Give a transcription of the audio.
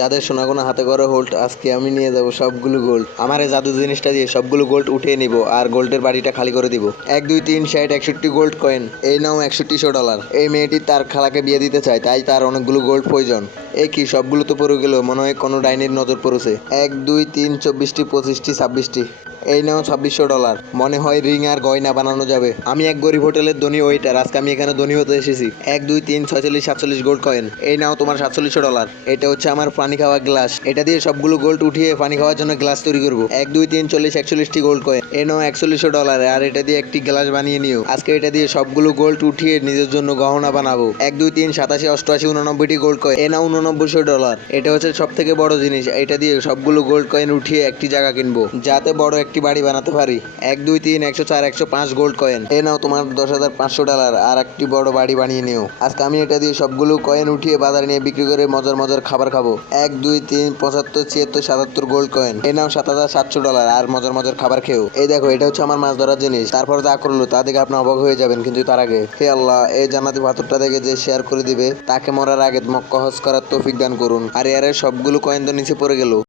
যাদের সোনাগোনা হাতে করে হোল্ড, আজকে আমি নিয়ে যাবো সবগুলো গোল্ড। আমার এই জাদু জিনিসটা দিয়ে সবগুলো গোল্ড উঠিয়ে নিব আর গোল্ডের বাড়িটা খালি করে দিব। 1 2 3 60 61 গোল্ড কয়েন, এই নাও $6100। এই মেয়েটি তার খালাকে বিয়ে দিতে চায়, তাই তার অনেকগুলো গোল্ড প্রয়োজন। এই কি, সবগুলো তো পড়ে গেল, মনে হয় কোনো ডাইনির নজর পড়েছে। 1 2 3 24টি 25টি 26টি, এই নাও $2600। মনে হয় রিং আর গয়না বানানো যাবে। আমি এক গরিব হোটেলের ধনী ওয়েটার, আজকে আমি এখানে ধনী হতে এসেছি। 1 2 3 46 47 গোল্ড কয়েন, এই নাও তোমার $4700। এটা হচ্ছে আমার পানি খাওয়া গ্লাস, এটা দিয়ে সবগুলো গোল্ড উঠিয়ে পানি খাওয়ার জন্য গ্লাস তৈরি করবো। 1 2 3 40 41টি গোল্ড কয়েন, এই নাও $4100। আর এটা দিয়ে একটি গ্লাস বানিয়ে নিও। আজকে এটা দিয়ে সবগুলো গোল্ড উঠিয়ে নিজের জন্য গহনা বানাবো। 1 2 3 87 88 গোল্ড কয়েন, এ নাও $8900। এটা হচ্ছে সব থেকে বড় জিনিস, এটা দিয়ে সবগুলো গোল্ড কয়েন উঠিয়ে একটি জায়গা কিনবো, যাতে বড় একটি বাড়ি বানাতে পারি। 1 2 3 104 105 গোল্ড কয়েন, এ নাও তোমার $10,500। আর একটি বড় বাড়ি বানিয়ে নিও। আজকে আমি এটা দিয়ে সবগুলো কয়েন উঠিয়ে বাজারে নিয়ে বিক্রি করে মজার মজার খাবার খাবো। 1 2 3 75 76 গোল্ড কয়েন, এ নাও $7,700। আর মজার মজার খাবার খেও। এই দেখো, এটা হচ্ছে আমার মাছ ধরার জিনিস। তারপর যা করলো তা দেখে আপনি অবাক হয়ে যাবেন, কিন্তু তার আগে হে আল্লাহ, এই জান্নাতি পাথরটা দেখে যে শেয়ার করে দিবে তাকে মরার আগে মক্কা হজ করার তৌফিক দান করুন। আর এর সবগুলো কয়েন তো নিচে পড়ে গেল।